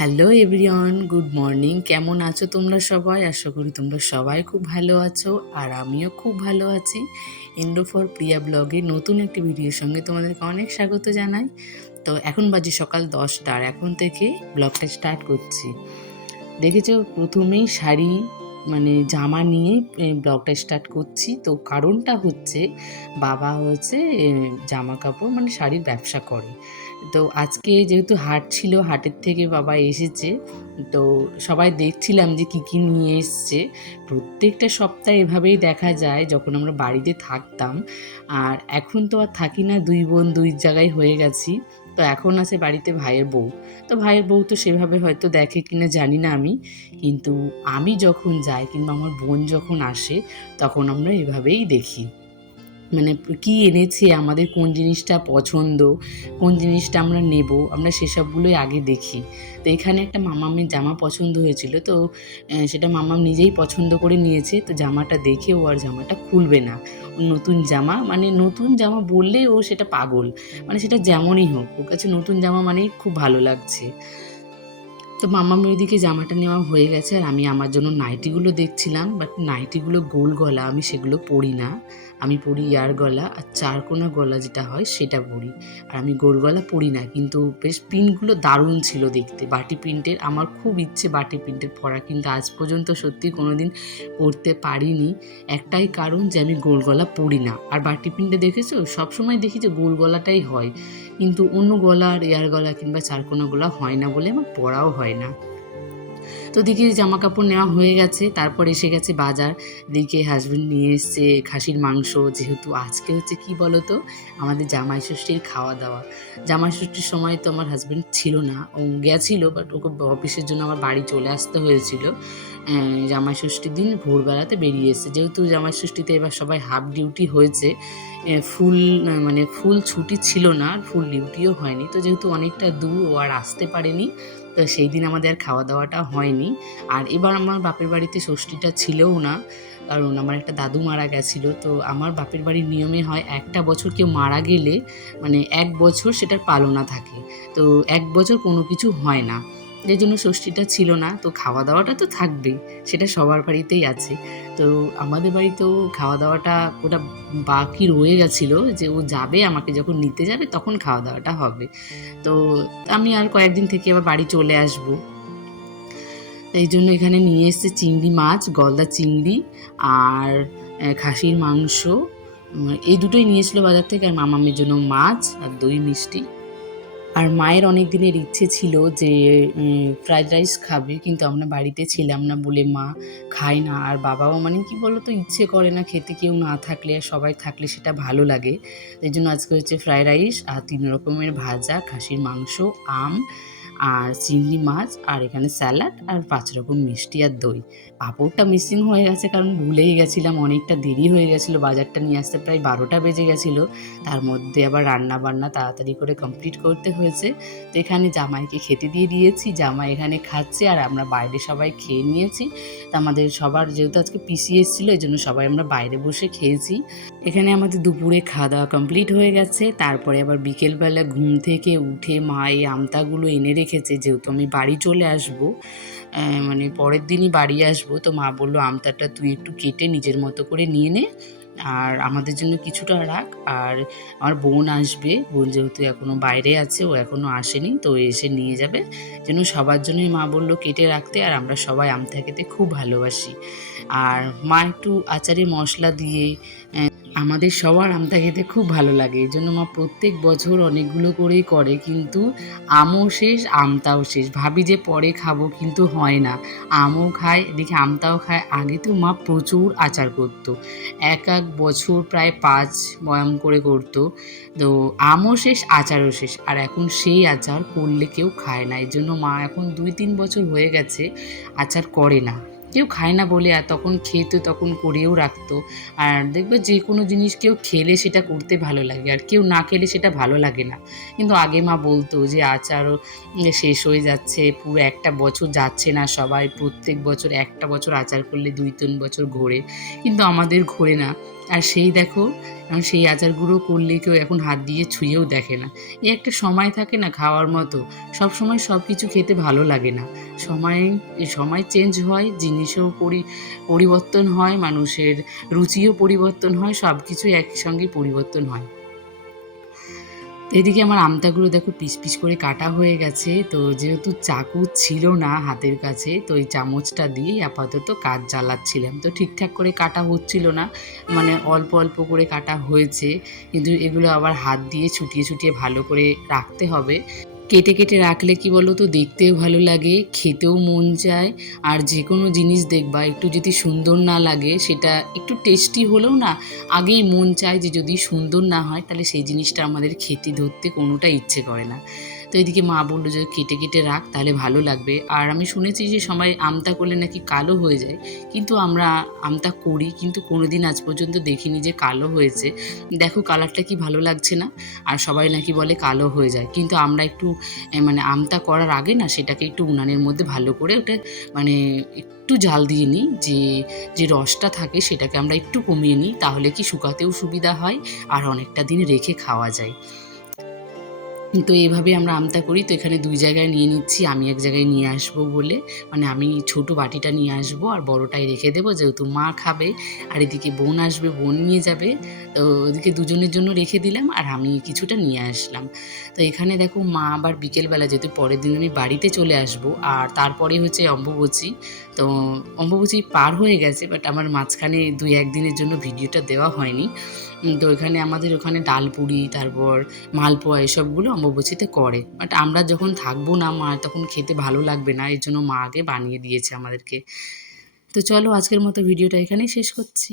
Hello everyone, good morning. কেমন আছো তোমরা সবাই? আশা করি তোমরা সবাই খুব ভালো আছো, আর আমিও খুব ভালো আছি। ইন্ডো ফর প্রিয়া ব্লগে নতুন একটি ভিডিওর সঙ্গে তোমাদেরকে অনেক স্বাগত জানাই। তো এখন বাজে সকাল 10টা, আর এখন থেকে ব্লগটা স্টার্ট করছি। দেখেছো, প্রথমেই শাড়ি জামা নিয়ে ব্লগটা স্টার্ট করছি। তো কারণটা হচ্ছে, বাবা হচ্ছে জামা কাপড় শাড়ির ব্যবসা করে। তো আজকে যেহেতু হাট ছিল, হাটের থেকে বাবা এসেছে। তো সবাই দেখছিলাম যে কী কী নিয়ে এসছে। প্রত্যেকটা সপ্তাহে এভাবেই দেখা যায় যখন আমরা বাড়িতে থাকতাম। আর এখন তো আর থাকি না, দুই বোন দুই জায়গায় হয়ে গেছি। তো এখন আছে বাড়িতে ভাইয়ের বউ। তো ভাইয়ের বউ তো সেভাবে হয়তো দেখে কিনা জানি না আমি, কিন্তু আমি যখন যাই কিংবা আমার বোন যখন আসে, তখন আমরা এভাবেই দেখি মানে কী এনেছে, আমাদের কোন জিনিসটা পছন্দ, কোন জিনিসটা আমরা নেব, আমরা সেসবগুলোই আগে দেখি। তো এখানে একটা মামামের জামা পছন্দ হয়েছিল, তো সেটা মামাম নিজেই পছন্দ করে নিয়েছে। তো জামাটা দেখে ও আর জামাটা খুলবে না। ও নতুন জামা, নতুন জামা বললে ও সেটা পাগল, সেটা যেমনই হোক, ওর কাছে নতুন জামা মানেই খুব ভালো লাগছে। তো মামামের ওইদিকে জামাটা নেওয়া হয়ে গেছে, আর আমি আমার জন্য নাইটিগুলো দেখছিলাম। বাট নাইটিগুলো গোল গলা, আমি সেগুলো পরি না। আমি পরি ইয়ার গলা, আর চারকোনা গলা যেটা হয় সেটা পরি। আর আমি গোল গলা পরি না, কিন্তু বেশ প্রিন্টগুলো দারুণ ছিল দেখতে, বাটি প্রিন্টের। আমার খুব ইচ্ছে বাটি প্রিন্টের পরা, কিন্তু আজ পর্যন্ত সত্যি কোনো দিন পরতে পারিনি। একটাই কারণ যে আমি গোল গলা পরি না। আর বাটি প্রিন্টে দেখেছো, সবসময় দেখি যে গোল গলাটাই হয়, কিন্তু অন্য গলা আর এয়ার গলা কিংবা চারকোনা গলা হয় না বলে আমার পরাও হয় না। তো দেখি জামা কাপড় নেওয়া হয়ে গেছে, তারপর এসে গেছে বাজার। দিকে হাজব্যান্ড নিয়ে এসছে খাসির মাংস, যেহেতু আজকে হচ্ছে কি বলতো, আমাদের জামাই ষষ্ঠীর খাওয়া দাওয়া। জামাই ষষ্ঠীর সময় তো আমার হাজব্যান্ড ছিল না, ও গেছিলো, বাট ওকে অফিসের জন্য আমার বাড়ি চলে আসতে হয়েছিল। জামাই ষষ্ঠীর দিন ভোরবেলাতে বেরিয়ে এসেছে, যেহেতু জামাই ষষ্ঠীতে এবার সবাই হাফ ডিউটি হয়েছে। ফুল ফুল ছুটি ছিল না, আর ফুল ডিউটিও হয়নি। তো যেহেতু অনেকটা দূর, ও আর আসতে পারেনি। তো সেই দিন আমাদের আর খাওয়া দাওয়াটা হয়নি। আর এবার আমার বাপের বাড়িতে ষষ্ঠীটা ছিলও না, কারণ আমার একটা দাদু মারা গেছিলো। তো আমার বাপের বাড়ির নিয়মে হয়, একটা বছর কেউ মারা গেলে 1 বছর সেটার পালনা থাকে। তো 1 বছর কোনো কিছু হয় না, এই জন্য ষষ্ঠীটা ছিল না। তো খাওয়া দাওয়াটা তো থাকবেই, সেটা সবার বাড়িতেই আছে। তো আমাদের বাড়িতেও খাওয়া দাওয়াটা ওটা বাকি রয়ে গেছিলো, যে ও যাবে, আমাকে যখন নিতে যাবে তখন খাওয়া দাওয়াটা হবে। তো আমি আর কয়েকদিন থেকে আবার বাড়ি চলে আসবো। এই জন্য এখানে নিয়ে এসেছে চিংড়ি মাছ, গলদা চিংড়ি, আর খাসির মাংস। এই দুটোই নিয়েছিল বাজার থেকে, আর মামামের জন্য মাছ আর দই মিষ্টি। আর মায়ের অনেক দিনের ইচ্ছে ছিল যে ফ্রাইড রাইস খাবে, কিন্তু আমরা বাড়িতে ছিলাম না বলে মা খায় না। আর বাবাও কি বলো তো, ইচ্ছে করে না খেতে, কেউ না থাকলে, আর সবাই থাকলে সেটা ভালো লাগে। এই জন্য আজকে হচ্ছে ফ্রাইড রাইস আর 3 রকমের ভাজা, খাসির মাংস, আম আর চিংড়ি মাছ, আর এখানে স্যালাড, আর 5 রকম মিষ্টি আর দই। পাঁপড়টা মিসিং হয়ে গেছে, কারণ ভুলেই গেছিলাম, অনেকটা দেরি হয়ে গেছিলো, বাজারটা নিয়ে আসতে প্রায় 12টা বেজে গেছিলো। তার মধ্যে আবার রান্না বান্না তাড়াতাড়ি করে কমপ্লিট করতে হয়েছে। তো এখানে জামাইকে খেতে দিয়ে দিয়েছি, জামাই এখানে খাচ্ছে, আর আমরা বাইরে সবাই খেয়ে নিয়েছি। তো আমাদের সবার যেহেতু আজকে পিসি এসেছিলো, এই জন্য সবাই আমরা বাইরে বসে খেয়েছি। এখানে আমাদের দুপুরে খাওয়া দাওয়া কমপ্লিট হয়ে গেছে। তারপরে আবার বিকেলবেলা ঘুম থেকে উঠে মা এই আমতাগুলো এনে রেখেছে, যেহেতু আমি বাড়ি চলে আসবো, পরের দিনই বাড়ি আসবো। তো মা বললো, আমতাটা তুই একটু কেটে নিজের মতো করে নিয়ে নে, আর আমাদের জন্য কিছুটা রাখ। আর আমার বোন আসবে, বোন যেহেতু এখনও বাইরে আছে, ও এখনও আসেনি, তো এসে নিয়ে যাবে। যেন সবার জন্যই মা বললো কেটে রাখতে, আর আমরা সবাই আমতা খেতে খুব ভালোবাসি। আর মা একটু আচারে মশলা দিয়ে, আমাদের সবার আমতা খেতে খুব ভালো লাগে, এই জন্য মা প্রত্যেক বছর অনেকগুলো করেই করে, কিন্তু আমও শেষ, আমতাও শেষ। ভাবি যে পরে খাবো, কিন্তু হয় না। আমও খায়, এদিকে আমতাও খায়। আগে তো মা প্রচুর আচার করতো, এক এক বছর প্রায় 5 বয়াম করে করতো। তো আমও শেষ, আচারও শেষ, আর এখন সেই আচার করলে কেউ খায় না। এই জন্য মা এখন 2-3 বছর হয়ে গেছে আচার করে না, কেউ খায় না বলে। আর তখন খেতো, তখন করেও রাখতো। আর দেখবে যে কোনো জিনিস কেউ খেলে সেটা করতে ভালো লাগে, আর কেউ না খেলে সেটা ভালো লাগে না। কিন্তু আগে মা বলতো যে আচারও শেষ হয়ে যাচ্ছে, পুরো একটা বছর যাচ্ছে না, সবাই প্রত্যেক বছর একটা বছর আচার করলে 2-3 বছর ঘোরে, কিন্তু আমাদের ঘোরে না। আর সেই দেখো, কারণ সেই আচারগুলো করলে কেউ এখন হাত দিয়ে ছুঁয়েও দেখে না। এই একটা সময় থাকে না খাওয়ার মতো, সব সময় সব কিছু খেতে ভালো লাগে না। সময় সময় চেঞ্জ হয়, জিনিসও পরিবর্তন হয়, মানুষের রুচিও পরিবর্তন হয়, সব কিছুই একই সঙ্গে পরিবর্তন হয়। এদিকে আমার আমটাগুলো দেখো পিস পিস করে কাটা হয়ে গেছে। তো যেহেতু চাকু ছিল না হাতের কাছে, তো এই চামচটা দিয়েই আপাতত কাজ চালাচ্ছিলাম। তো ঠিকঠাক করে কাটা হচ্ছিল না, মানে অল্প অল্প করে কাটা হয়েছে, কিন্তু এগুলো আবার হাত দিয়ে ছুটিয়ে ছুটিয়ে ভালো করে রাখতে হবে। কেটে কেটে রাখলে কি বলো তো, দেখতেও ভালো লাগে, খেতেও মন চায়। আর যে কোনো জিনিস দেখবা একটু যদি সুন্দর না লাগে, সেটা একটু টেস্টি হলেও না আগেই মন চায় যে যদি সুন্দর না হয় তাহলে সেই জিনিসটা আমাদের খেতে ধরতে কোনোটা ইচ্ছে করে না। তো এদিকে মা বললো যে কেটে কেটে রাখ, তাহলে ভালো লাগবে। আর আমি শুনেছি যে সবাই আমতা করলে নাকি কালো হয়ে যায়, কিন্তু আমরা আমতা করি, কিন্তু কোনোদিন আজ পর্যন্ত দেখিনি যে কালো হয়েছে। দেখো কালারটা কি ভালো লাগছে না? আর সবাই নাকি বলে কালো হয়ে যায়, কিন্তু আমরা একটু মানে আমতা করার আগে না সেটাকে একটু উনানের মধ্যে ভালো করে ওটা মানে একটু জাল দিয়ে নিই, যে যে রসটা থাকে সেটাকে আমরা একটু কমিয়ে নিই, তাহলে কি শুকাতেও সুবিধা হয় আর অনেকটা দিন রেখে খাওয়া যায়। তো এইভাবে আমরা আমতা করি। তো এখানে ২ জায়গায় নিয়ে নিচ্ছি, আমি এক জায়গায় নিয়ে আসবো বলে, মানে আমি ছোট বাটিটা নিয়ে আসবো আর বড়টাই রেখে দেবো, যেহেতু মা খাবে আর এদিকে বোন আসবে, বোন নিয়ে যাবে। তো ওদিকে দুজনের জন্য রেখে দিলাম আর আমি কিছুটা নিয়ে আসলাম। তো এখানে দেখো মা আবার বিকেলবেলা, যেহেতু পরের দিন আমি বাড়িতে চলে আসবো আর তারপরে হচ্ছে অম্বুবাচী। তো অম্বুবাচী পার হয়ে গেছে, বাট আমার মাঝখানে ২-১ দিনের জন্য ভিডিওটা দেওয়া হয়নি। তো এখানে আমাদের ওখানে ডালপুরি, তারপর মালপোয়া এসবগুলো অম্বুবাচীতে করে। বাট আমরা যখন থাকবো না, মা তখন খেতে ভালো লাগবে না, এর জন্য মা আগে বানিয়ে দিয়েছে আমাদেরকে। তো চলো আজকের মতো ভিডিওটা এখানেই শেষ করছি।